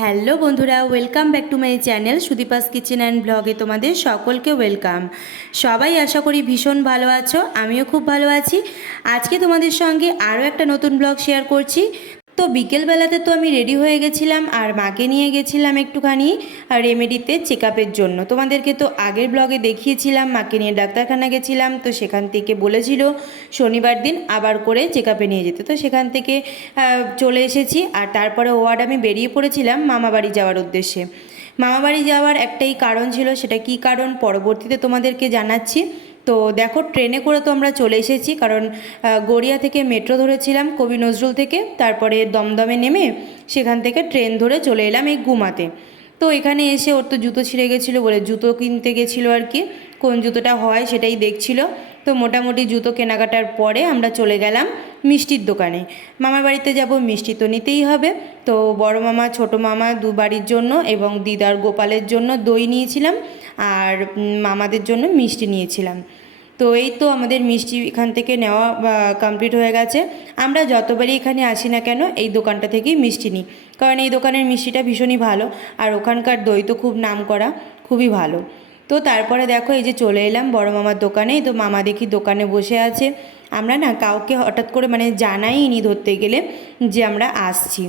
Hello বন্ধুরা welcome back to my channel Sudipa's kitchen and ব্লগে তোমাদের সকলকে ওয়েলকাম সবাই আশা করি ভীষণ ভালো আছো, আমিও খুব ভালো আছি। আজকে তোমাদের সঙ্গে আরও একটা নতুন ব্লগ শেয়ার করছি। তো বিকেলবেলাতে তো আমি রেডি হয়ে গেছিলাম আর মাকে নিয়ে গেছিলাম একটুখানি রেমেডিতে চেক জন্য। তোমাদেরকে তো আগের ব্লগে দেখিয়েছিলাম, মাকে নিয়ে ডাক্তারখানা গেছিলাম, তো সেখান থেকে বলেছিল শনিবার দিন আবার করে চেক নিয়ে যেতে। তো সেখান থেকে চলে এসেছি আর তারপরে ওয়ার্ড আমি বেরিয়ে পড়েছিলাম মামাবাড়ি যাওয়ার উদ্দেশ্যে। মামাবাড়ি যাওয়ার একটাই কারণ ছিল, সেটা কি কারণ? পরবর্তীতে তোমাদেরকে জানাচ্ছি। তো দেখো, ট্রেনে করে তো আমরা চলে এসেছি, কারণ গড়িয়া থেকে মেট্রো ধরেছিলাম, কবি নজরুল থেকে, তারপরে দমদমে নেমে সেখান থেকে ট্রেন ধরে চলে এলাম এই গুমাতে। তো এখানে এসে ওর তো জুতো ছিঁড়ে গেছিল বলে, জুতো কিনতে গেছিল আর কি, কোন জুতোটা হয় সেটাই দেখছিল। তো মোটামুটি জুতো কেনাকাটার পরে আমরা চলে গেলাম মিষ্টির দোকানে। মামার বাড়িতে যাব, মিষ্টি তো নিতেই হবে। তো বড় মামা, ছোট মামা দু বাড়ির জন্য এবং দিদার গোপালের জন্য দই নিয়েছিলাম, আর মামাদের জন্য মিষ্টি নিয়েছিলাম। তো এই তো আমাদের মিষ্টি এখান থেকে নেওয়া কমপ্লিট হয়ে গেছে। আমরা যতবারই এখানে আসি না কেন, এই দোকানটা থেকেই মিষ্টি নিই। কারণ এই দোকানের মিষ্টিটা ভীষণই ভালো, আর ওখানকার দই তো খুব নাম করা, খুবই ভালো। তো তারপরে দেখো, এই যে চলে এলাম বড় মামার দোকানে, তো মামা দেখি দোকানে বসে আছে। আমরা না কাউকে হঠাৎ করে মানে জানাইনি ধরতে গেলে যে আমরা আসছি।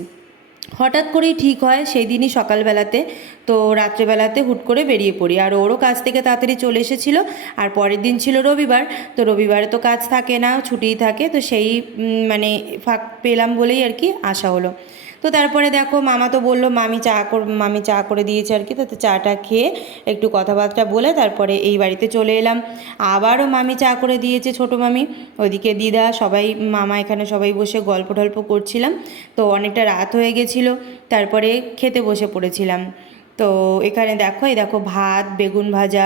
হঠাৎ করেই ঠিক হয়, সেই দিনই সকালবেলাতে, তো রাত্রেবেলাতে হুট করে বেরিয়ে পড়ি। আর ওরও কাজ থেকে তাড়াতাড়ি চলে এসেছিল, আর পরের দিন ছিল রবিবার, তো রবিবারে তো কাজ থাকে না, ছুটিই থাকে, তো সেই মানে ফাঁক পেলাম বলেই আর কি আসা হলো। তো তারপরে দেখো মামা তো বলল, মামি চা মামি চা করে দিয়েছে আর কি তো চাটা খেয়ে একটু কথাবার্তা বলে তারপরে এই বাড়িতে চলে এলাম। আবারও মামি চা করে দিয়েছে ছোটো মামি। ওইদিকে দিদা, সবাই, মামা এখানে সবাই বসে গল্প টল্প করছিলাম। তো অনেকটা রাত হয়ে গেছিল, তারপরে খেতে বসে পড়েছিলাম। তো এখানে দেখো, এই দেখো ভাত, বেগুন ভাজা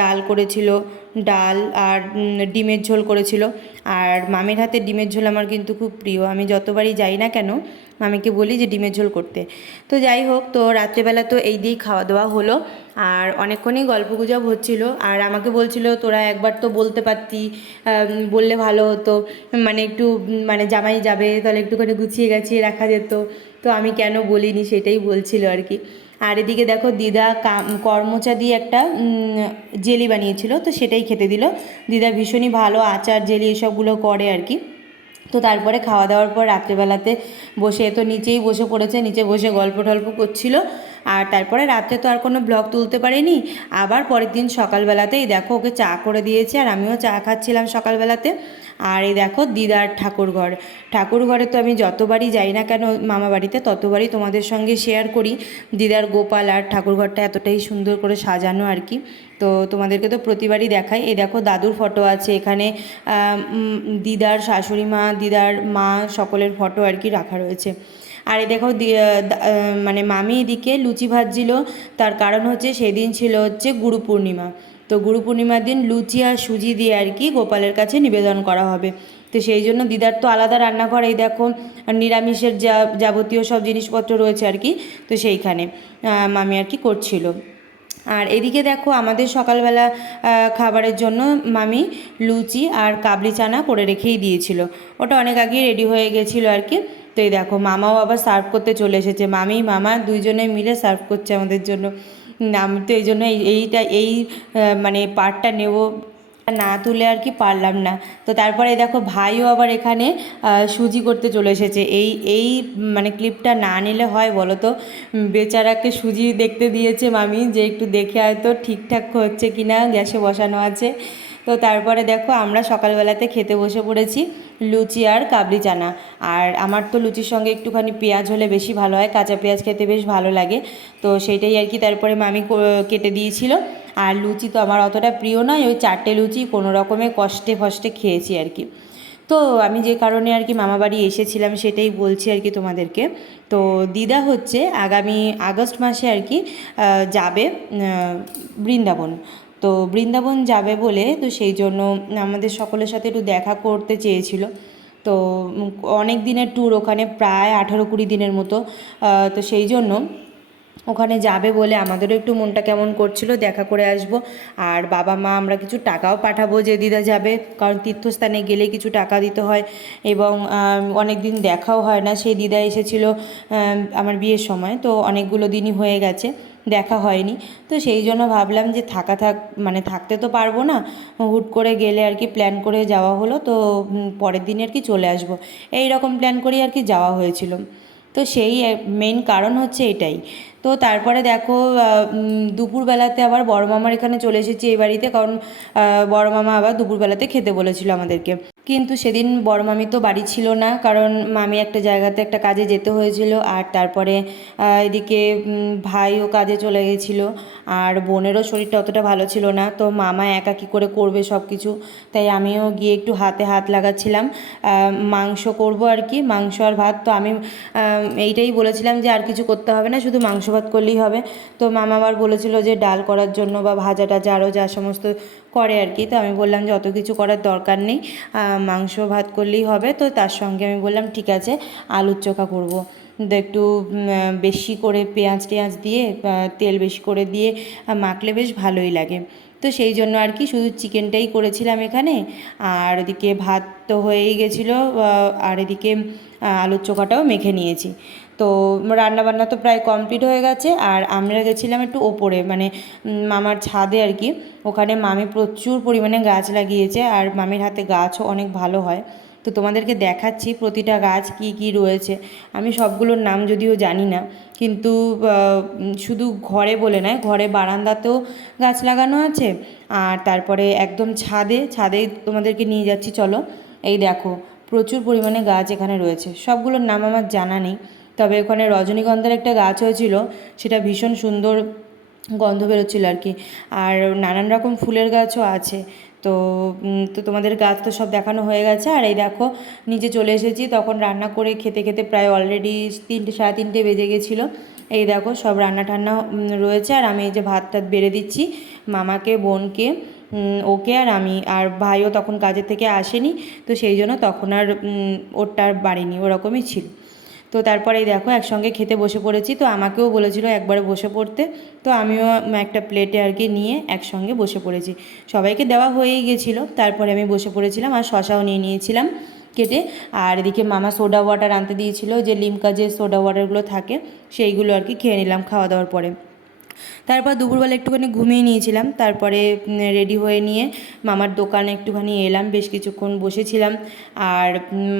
ডাল করেছিল, ডাল আর ডিমের ঝোল করেছিল। আর মামির হাতে ডিমের ঝোল আমার কিন্তু খুব প্রিয়। আমি যতবারই যাই না কেন, মামিকে বলি যে ডিমের ঝোল করতে। তো যাই হোক, তো রাত্রেবেলা তো এই দিয়েই খাওয়া দাওয়া হলো। আর অনেকক্ষণই গল্প গুজব হচ্ছিল। আর আমাকে বলছিল, তোরা একবার তো বলতে পারতি বললে ভালো হতো। মানে একটু মানে জামাই যাবে, তাহলে একটুখানি গুছিয়ে গাছিয়ে রাখা যেত। তো আমি কেন বলিনি সেটাই বলছিল আর কি। আর এদিকে দেখো দিদা কর্মচা দিয়ে একটা জেলি বানিয়েছিল, তো সেটাই খেতে দিল। দিদা ভীষণই ভালো আচার, জেলি এসবগুলো করে আর কি। তো তারপরে খাওয়া দাওয়ার পর রাত্রেবেলাতে বসে, তো নিচেই বসে পড়েছে, নিচে বসে গল্প টল্প করছিল। আর তারপরে রাত্রে তো আর কোনো ব্লগ তুলতে পারিনি। আবার পরের দিন সকালবেলাতেই দেখো ওকে চা করে দিয়েছে, আর আমিও চা খাচ্ছিলাম সকালবেলাতে। আর এই দেখো দিদার ঠাকুর ঘর ঠাকুর ঘরে তো আমি যতবারই যাই না কেন মামা বাড়িতে, ততবারই তোমাদের সঙ্গে শেয়ার করি। দিদার গোপাল আর ঠাকুর ঘরটা এতটাই সুন্দর করে সাজানো আর কি। তো তোমাদেরকে তো প্রতিবারই দেখাই। এই দেখো দাদুর ফটো আছে এখানে। দিদার শাশুড়ি মা, দিদার মা সকলের ফটো আর কি রাখা রয়েছে। আর এই দেখো মানে মামি এদিকে লুচি ভাজছিল। তার কারণ হচ্ছে সেদিন ছিল হচ্ছে গুরু পূর্ণিমা। তো গুরু পূর্ণিমার দিন লুচি আর সুজি দিয়ে আর কি গোপালের কাছে নিবেদন করা হবে। তো সেই জন্য দিদার তো আলাদা রান্নাঘর, এই দেখো নিরামিষের যা, যাবতীয় সব জিনিসপত্র রয়েছে আর কি, তো সেইখানে মামি আর কি করছিল। আর এদিকে দেখো আমাদের সকালবেলা খাবারের জন্য মামি লুচি আর কাবলি চানা করে রেখেই দিয়েছিল। ওটা অনেক আগেই রেডি হয়ে গেছিল আর কি। তো এই দেখো, মামাও আবার সার্ভ করতে চলে এসেছে। মামি, মামা দুইজনে মিলে সার্ভ করছে আমাদের জন্য। আমি তো এই জন্য এই- এইটা, এই মানে পার্টটা নেব। না তুলে আর কি পারলাম না। তো তারপরে দেখো ভাইও আবার এখানে সুজি করতে চলে এসেছে। এই এই মানে ক্লিপটা না নিলে হয় বলো তো বেচারাকে সুজি দেখতে দিয়েছে মামি যে একটু দেখে হয়তো ঠিকঠাক হচ্ছে কি না গ্যাসে বসানো আছে। তো তারপরে দেখো আমরা সকালবেলাতে খেতে বসে পড়েছি। লুচি আর কাবলি চানা। আর আমার তো লুচির সঙ্গে একটুখানি পেঁয়াজ হলে বেশি ভালো হয়, কাঁচা পেঁয়াজ খেতে বেশ ভালো লাগে। তো সেইটাই আর কি তারপরে মামি কেটে দিয়েছিল। আর লুচি তো আমার অতটা প্রিয় নয়, ওই চারটে লুচি কোনো রকমে কষ্টে ফষ্টে খেয়েছি আর কি। তো আমি যে কারণে আর কি মামাবাড়ি এসেছিলাম সেটাই বলছি আর কি তোমাদেরকে। তো দিদা হচ্ছে আগামী আগস্ট মাসে আর কি যাবে বৃন্দাবন। তো বৃন্দাবন যাবে বলে, তো সেই জন্য আমাদের সকলের সাথে একটু দেখা করতে চেয়েছিল। তো অনেক দিনের ট্যুর ওখানে প্রায় আঠারো কুড়ি দিনের মতো তো সেই জন্য ওখানে যাবে বলে আমাদেরও একটু মনটা কেমন করছিল, দেখা করে আসব। আর বাবা মা, আমরা কিছু টাকাও পাঠাবো যে দিদা যাবে, কারণ তীর্থস্থানে গেলে কিছু টাকা দিতে হয়। এবং অনেক দিন দেখাও হয় না, সেই দিদা এসেছিল আমার বিয়ের সময়, তো অনেকগুলো দিনই হয়ে গেছে। দেখা হয়নি। তো সেই জন্য ভাবলাম যে থাকা থাক মানে থাকতে তো পারব না। হুট করে গেলে আর কি প্ল্যান করে যাওয়া হলো। তো পরের দিনে আর কি চলে আসব। এই রকম প্ল্যান করেই আর কি যাওয়া হয়েছিল। তো সেই মেন কারণ হচ্ছে এটাই। তো তারপরে দেখো দুপুরবেলাতে আবার বড় মামার এখানে চলে এসেছি এই বাড়িতে। কারণ বড় মামা আবার দুপুরবেলাতে খেতে বলেছিল আমাদেরকে। কিন্তু সেদিন বড় মামি তো বাড়ি ছিল না, কারণ মামি একটা জায়গাতে একটা কাজে যেতে হয়েছিল আর তারপরে এদিকে ভাইও কাজে চলে গেছিল আর বোনেরও শরীরটা অতটা ভালো ছিল না, তো মামা একা কী করে করবে সব কিছু তাই আমিও গিয়ে একটু হাতে হাত লাগাচ্ছিলাম। মাংস করব আর কি, মাংস আর ভাত, তো আমি এইটাই বলেছিলাম যে আর কিছু করতে হবে না, শুধু মাংস ভাত করলেই হবে। তো মামা আবার বলেছিল যে ডাল করার জন্য বা ভাজা টাজা আরও যা সমস্ত করে আর কি, তো আমি বললাম যে অত কিছু করার দরকার নেই। মাংস ভাত করলেই হবে। তো তার সঙ্গে আমি বললাম, ঠিক আছে, আলুর চোখা করব। একটু বেশি করে পেঁয়াজ টেঁয়াজ দিয়ে তেল বেশি করে দিয়ে মাখলে বেশ ভালোই লাগে। তো সেই জন্য আর কি শুধু চিকেনটাই করেছিলাম এখানে। আর ওদিকে ভাত তো হয়েই গেছিল আর এদিকে আলুর চোখাটাও মেখে নিয়েছি। তো রান্নাবান্না তো প্রায় কমপ্লিট হয়ে গেছে, আর আমরা গেছিলাম একটু ওপরে মানে মামার ছাদে আর কি। ওখানে মামি প্রচুর পরিমাণে গাছ লাগিয়েছে, আর মামির হাতে গাছও অনেক ভালো হয়। তো তোমাদেরকে দেখাচ্ছি প্রতিটা গাছ কি কি রয়েছে। আমি সবগুলোর নাম যদিও জানি না কিন্তু শুধু ঘরে বলে নয়, ঘরে বারান্দাতেও গাছ লাগানো আছে। আর তারপরে একদম ছাদে, ছাদেই তোমাদেরকে নিয়ে যাচ্ছি, চলো। এই দেখো, প্রচুর পরিমাণে গাছ এখানে রয়েছে। সবগুলোর নাম আমার জানা নেই, তবে ওখানে রজনীগন্ধার একটা গাছ হয়েছিল, সেটা ভীষণ সুন্দর গন্ধ বেরোচ্ছিল আর কি। আর নানান রকম ফুলের গাছও আছে। তো তো তোমাদের গাছ তো সব দেখানো হয়ে গেছে। আর এই দেখো, নিচে চলে এসেছি। তখন রান্না করে খেতে খেতে প্রায় অলরেডি তিনটে, সাড়ে তিনটে বেজে গেছিল। এই দেখো, সব রান্না টান্না রয়েছে। আর আমি এই যে ভাত টাত বেড়ে দিচ্ছি মামাকে, বোনকে ওকে আর আমি। আর ভাইও তখন কাজের থেকে আসেনি, তো সেই জন্য তখন আর ওরটা আর বাড়িনি। ওরকমই ছিল। তো তারপরে দেখো, একসঙ্গে খেতে বসে পড়েছি। তো আমাকেও বলেছিল একবারে বসে পড়তে। তো আমিও একটা প্লেটে আর কি নিয়ে একসঙ্গে বসে পড়েছি। সবাইকে দেওয়া হয়েই গেছিল। তারপরে আমি বসে পড়েছিলাম আর শশাও নিয়ে নিয়েছিলাম কেটে। আর এদিকে মামা সোডা ওয়াটার আনতে দিয়েছিল, যে লিমকা যে সোডা ওয়াটারগুলো থাকে, সেইগুলো আর কি খেয়ে নিলাম খাওয়া দাওয়ার পরে। তারপর দুপুরবেলা একটুখানি ঘুমিয়ে নিয়েছিলাম, তারপরে রেডি হয়ে নিয়ে মামার দোকানে একটুখানি এলাম, বেশ কিছুক্ষণ বসেছিলাম। আর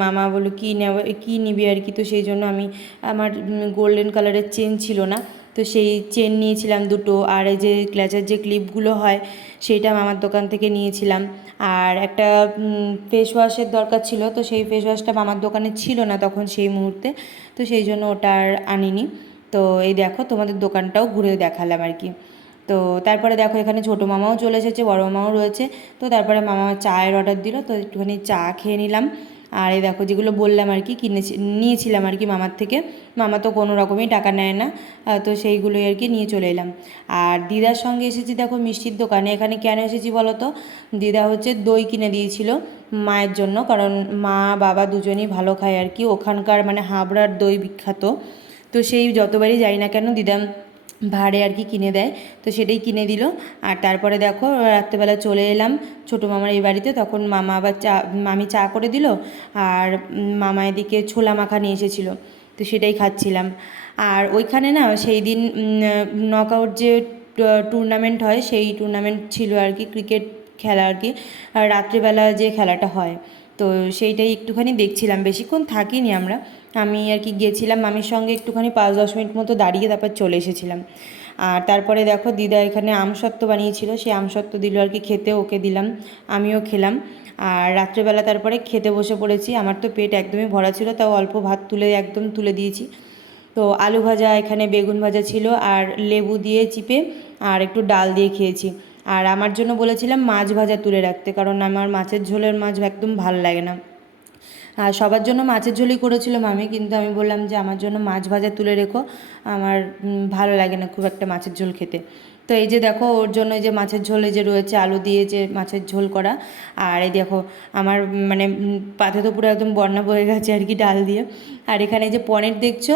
মামা বলল, কী নেব কী নিবি আর কি? তো সেই জন্য আমি, আমার গোল্ডেন কালারের চেন ছিল না, তো সেই চেন নিয়েছিলাম দুটো। আর এই যে ক্ল্যাচের যে ক্লিপগুলো হয় সেইটা মামার দোকান থেকে নিয়েছিলাম। আর একটা ফেস ওয়াশের দরকার ছিল, তো সেই ফেস ওয়াশটা মামার দোকানে ছিল না তখন সেই মুহূর্তে, তো সেই জন্য ওটা আর আনিনি। তো এই দেখো তোমাদের দোকানটাও ঘুরে দেখালাম আর কি। তো তারপরে দেখো এখানে ছোটো মামাও চলে এসেছে, বড় মামাও রয়েছে। তো তারপরে মামা চায়ের অর্ডার দিল, তো একটুখানি চা খেয়ে নিলাম। আর এই দেখো যেগুলো বললাম আর কি, কিনেছি, নিয়েছিলাম আর কি মামার থেকে। মামা তো কোনো রকমই টাকা নেয় না তো সেইগুলোই আর কি নিয়ে চলে এলাম। আর দিদার সঙ্গে এসেছি দেখো মিষ্টির দোকানে, এখানে কেন এসেছি বলো তো? দিদা হচ্ছে দই কিনে দিয়েছিল মায়ের জন্য, কারণ মা, বাবা দুজনেই ভালো খায় আর কি। ওখানকার মানে হাবড়ার দই বিখ্যাত। তো সেই যতবারই যাই না কেন দিদা ভাড়ে আর কি কিনে দেয়, তো সেটাই কিনে দিল। আর তারপরে দেখো, রাত্রেবেলা চলে এলাম ছোটো মামার এই বাড়িতে, তখন মামা আবার চা, মামি চা করে দিল আর মামা এদিকে ছোলা মাখা নিয়ে এসেছিল, তো সেটাই খাচ্ছিলাম। আর ওইখানে না সেই দিন নক আউট যে টুর্নামেন্ট হয়, সেই টুর্নামেন্ট ছিল আর কি ক্রিকেট খেলা আর কি, আর রাত্রিবেলা যে খেলাটা হয়। তো সেইটাই একটুখানি দেখছিলাম। বেশিক্ষণ থাকিনি আমরা। আমি আর কি গেছিলাম মামির সঙ্গে একটুখানি পাঁচ দশ মিনিট মতো দাঁড়িয়ে তারপর চলে এসেছিলাম। আর তারপরে দেখো দিদা এখানে আমসত্ত্ব বানিয়েছিল। সেই আমসত্ত্ব দিল আর কি খেতে ওকে দিলাম, আমিও খেলাম। আর রাত্রেবেলা তারপরে খেতে বসে পড়েছি। আমার তো পেট একদমই ভরা ছিল, তাও অল্প ভাত তুলে একদম তুলে দিয়েছি। তো আলু ভাজা, এখানে বেগুন ভাজা ছিল। আর লেবু দিয়ে চিপে আর একটু ডাল দিয়ে খেয়েছি। আর আমার জন্য বলেছিলাম মাছ ভাজা তুলে রাখতে, কারণ আমার মাছের ঝোলের মাছ একদম ভালো লাগে না। আর সবার জন্য মাছের ঝোলই করেছিল মামি কিন্তু আমি বললাম যে আমার জন্য মাছ ভাজা তুলে রেখো, আমার ভালো লাগে না খুব একটা মাছের ঝোল খেতে। তো এই যে দেখো, ওর জন্য এই যে মাছের ঝোল যে রয়েছে আলু দিয়ে যে মাছের ঝোল করা, আর এই দেখো, আমার মানে পাতে তো পুরো একদম বন্যা বয়ে গেছে আর কি ডাল দিয়ে। আর এখানে যে পনির দেখছ,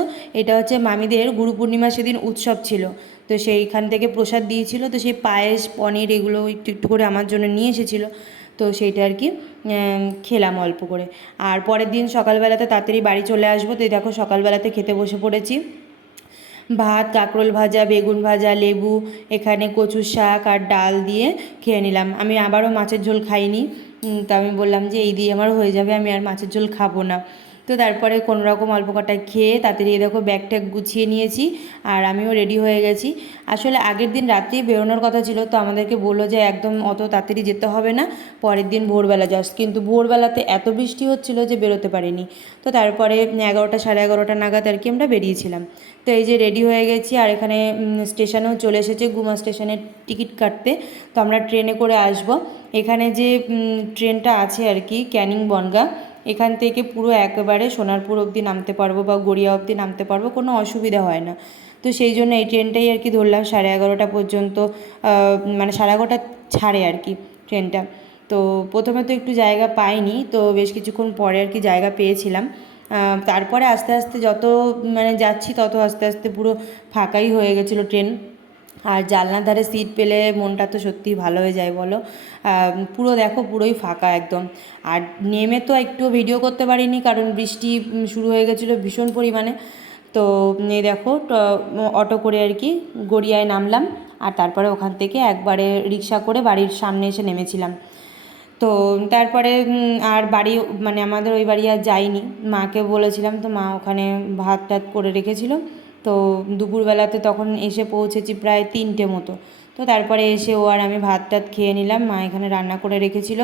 এটা হচ্ছে মামিদের গুরু পূর্ণিমা সেদিন উৎসব ছিল। তো সেইখান থেকে প্রসাদ দিয়েছিল, তো সেই পায়েস, পনির এগুলো একটু একটু করে আমার জন্য নিয়ে এসেছিল। তো সেইটা আর কি খেলাম অল্প করে। আর পরের দিন সকালবেলাতে তাড়াতাড়ি বাড়ি চলে আসব। তো দেখো সকালবেলাতে খেতে বসে পড়েছি। ভাত, কাঁকরোল ভাজা, বেগুন ভাজা, লেবু, এখানে কচু শাক আর ডাল দিয়ে খেয়ে নিলাম। আমি আবারও মাছের ঝোল খাইনি। তো আমি বললাম যে এই দিয়ে আমার হয়ে যাবে, আমি আর মাছের ঝোল খাব না। তো তারপরে কোনো রকম অল্প কটা খেয়ে তাড়াতাড়ি দেখো ব্যাগ ট্যাগ গুছিয়ে নিয়েছি আর আমিও রেডি হয়ে গেছি। আসলে আগের দিন রাত্রেই বেরোনোর কথা ছিল, তো আমাদেরকে বলল যে একদম অত তাড়াতাড়ি যেতে হবে না, পরের দিন ভোরবেলা যাস। কিন্তু ভোরবেলাতে এত বৃষ্টি হচ্ছিল যে বেরোতে পারিনি। তো তারপরে এগারোটা সাড়ে এগারোটা নাগাদ আর কি আমরা বেরিয়েছিলাম। তো এই যে রেডি হয়ে গেছি আর এখানে স্টেশনেও চলে এসেছে গুমা স্টেশনের টিকিট কাটতে। তো আমরা ট্রেনে করে আসব। এখানে যে ট্রেনটা আছে আর কি, ক্যানিং বনগা এখান থেকে পুরো একেবারে সোনারপুর অবধি নামতে পারব বা গড়িয়া অবধি নামতে পারব, কোনো অসুবিধা হয় না। তো সেই জন্য এই ট্রেনটাই আর কি ধরলাম, সাড়ে এগারোটা পর্যন্ত মানে সাড়ে এগারোটা ছাড়ে আর কি ট্রেনটা। তো প্রথমে তো একটু জায়গা পাইনি, তো বেশ কিছুক্ষণ পরে আর কি জায়গা পেয়েছিলাম। তারপরে আস্তে আস্তে যত মানে যাচ্ছি তত আস্তে আস্তে পুরো ফাঁকাই হয়ে গেছিল ট্রেন। আর জানলার ধারে সিট পেলে মনটা তো সত্যিই ভালো হয়ে যায়, বলো। পুরো দেখো পুরোই ফাঁকা একদম। আর নেমে তো একটু ভিডিও করতে পারিনি, কারণ বৃষ্টি শুরু হয়ে গেছিল ভীষণ পরিমাণে। তো এই দেখো অটো করে আর কি গড়িয়ায় নামলাম, আর তারপরে ওখান থেকে একবারে রিক্সা করে বাড়ির সামনে এসে নেমেছিলাম। তো, তারপরে আর বাড়ি মানে আমাদের ওই বাড়ি আর যাইনি। মাকে বলেছিলাম তো মা ওখানে ভাত টাত করে রেখেছিল। তো দুপুরবেলাতে তখন এসে পৌঁছেছি প্রায় তিনটে মতো। তো তারপরে এসে ও আর আমি ভাত টাত খেয়ে নিলাম, মা এখানে রান্না করে রেখেছিল।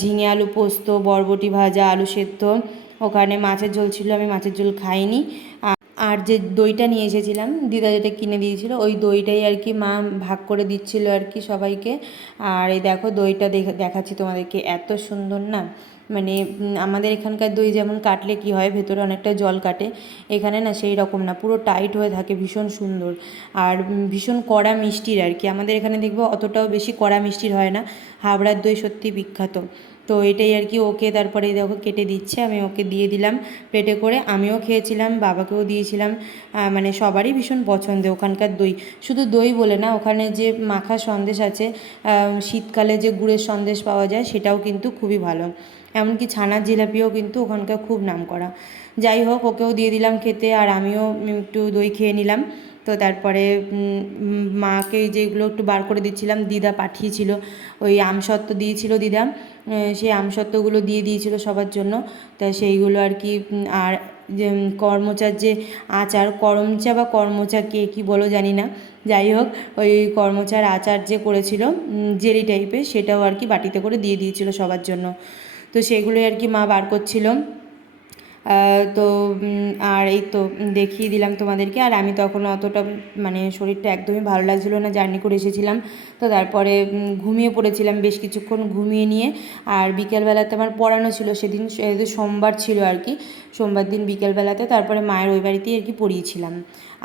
ঝিঙে আলু পোস্ত, বরবটি ভাজা, আলু সেদ্ধ। ওখানে মাছের ঝোল ছিল, আমি মাছের ঝোল খাইনি। আর যে দইটা নিয়ে এসেছিলাম, দিদা যেটা কিনে দিয়েছিল, ওই দইটাই আর কি মা ভাগ করে দিচ্ছিল আর কি সবাইকে। আর এই দেখো দইটা দেখে, দেখাচ্ছি তোমাদেরকে, এত সুন্দর না। মানে আমাদের এখানকার দই যেমন কাটলে কি হয়, ভেতরে অনেকটা জল কাটে, এখানে না সেই রকম না, পুরো টাইট হয়ে থাকে, ভীষণ সুন্দর। আর ভীষণ কড়া মিষ্টির আর কি, আমাদের এখানে দেখব অতটাও বেশি কড়া মিষ্টির হয় না, হাবড়ার দই সত্যি বিখ্যাত। তো এটাই আর কি, ওকে তারপরে দেখো কেটে দিচ্ছে, আমি ওকে দিয়ে দিলাম প্লেটে করে, আমিও খেয়েছিলাম, বাবাকেও দিয়েছিলাম মানে সবারই ভীষণ পছন্দের ওখানকার দই। শুধু দই বলে না, ওখানে যে মাখা সন্দেশ আছে শীতকালে যে গুড়ের সন্দেশ পাওয়া যায়, সেটাও কিন্তু খুবই ভালো। এমনকি ছানার জিলাপিও কিন্তু ওখানকার খুব নাম করা। যাই হোক, ওকেও দিয়ে দিলাম খেতে, আর আমিও একটু দই খেয়ে নিলাম। তো তারপরে মাকে যেগুলো একটু বার করে দিচ্ছিলাম, দিদা পাঠিয়েছিল, ওই আমসত্ত্ব দিয়েছিল দিদা। সেই আমসত্ত্বগুলো দিয়ে দিয়েছিল সবার জন্য। তা সেইগুলো আর কি আর কর্মচার যে আচার, করমচা বা কর্মচা কে, কী বলো জানি না। যাই হোক, ওই কর্মচার আচার যে করেছিল জেরি টাইপের, সেটাও আর কি বাটিতে করে দিয়ে দিয়েছিল সবার জন্য। তো সেগুলোই আর কি মা বার করছিল। তো আর এই তো দেখিয়ে দিলাম তোমাদেরকে। আর আমি তখন অতটা মানে শরীরটা একদমই ভালো লাগছিল না, জার্নি করে এসেছিলাম। তো তারপরে ঘুমিয়ে পড়েছিলাম বেশ কিছুক্ষণ ঘুমিয়ে নিয়ে। আর বিকেলবেলাতে আমার পড়ানো ছিল সেদিন সোমবার ছিল আর কি। সোমবার দিন বিকেলবেলাতে তারপরে মায়ের ওই বাড়িতেই আর কি পড়িয়েছিলাম।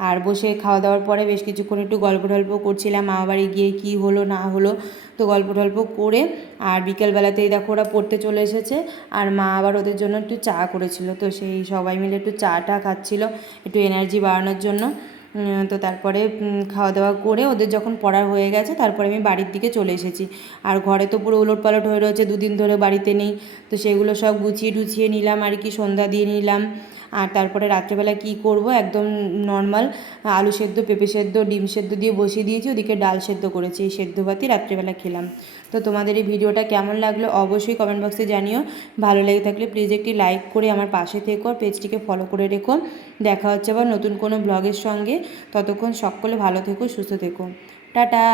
আর বসে খাওয়া দাওয়ার পরে বেশ কিছুক্ষণ একটু গল্প টল্প করছিলাম, মা বাড়ি গিয়ে কি হলো, না হলো, তো গল্প টল্প করে আর বিকেলবেলাতেই দেখো ওরা পড়তে চলে এসেছে। আর মা আবার ওদের জন্য একটু চা করেছিল, তো সেই সবাই মিলে একটু চা টা খাচ্ছিল, একটু এনার্জি বাড়ানোর জন্য। তো তারপরে খাওয়া দাওয়া করে ওদের যখন পড়া হয়ে গেছে, তারপরে আমি বাড়ির দিকে চলে এসেছি। আর ঘরে তো পুরো উলট পালট হয়ে রয়েছে, দুদিন ধরে বাড়িতে নেই। তো সেগুলো সব গুছিয়ে টুছিয়ে নিলাম আর কি, সন্ধ্যা দিয়ে নিলাম। আর তারপরে রাত্রেবেলা কি করব? একদম নর্মাল আলু সেদ্ধ, পেঁপে সেদ্ধ, ডিম সেদ্ধ দিয়ে বসিয়ে দিয়েছি, ওদিকে ডাল সেদ্ধ করেছি, এই সেদ্ধ ভাতই রাত্রেবেলা খেলাম। তো তোমাদের এই ভিডিওটা কেমন লাগল অবশ্যই কমেন্ট বক্সে জানিও। ভালো লেগে থাকলে প্লিজ একটি লাইক করে আমার পাশে থেকো পেজটিকে ফলো করে রেখো। দেখা হচ্ছে আবার নতুন কোনো ব্লগের সঙ্গে। ততক্ষণ সকলে ভালো থেকো, সুস্থ থেকো। টাটা!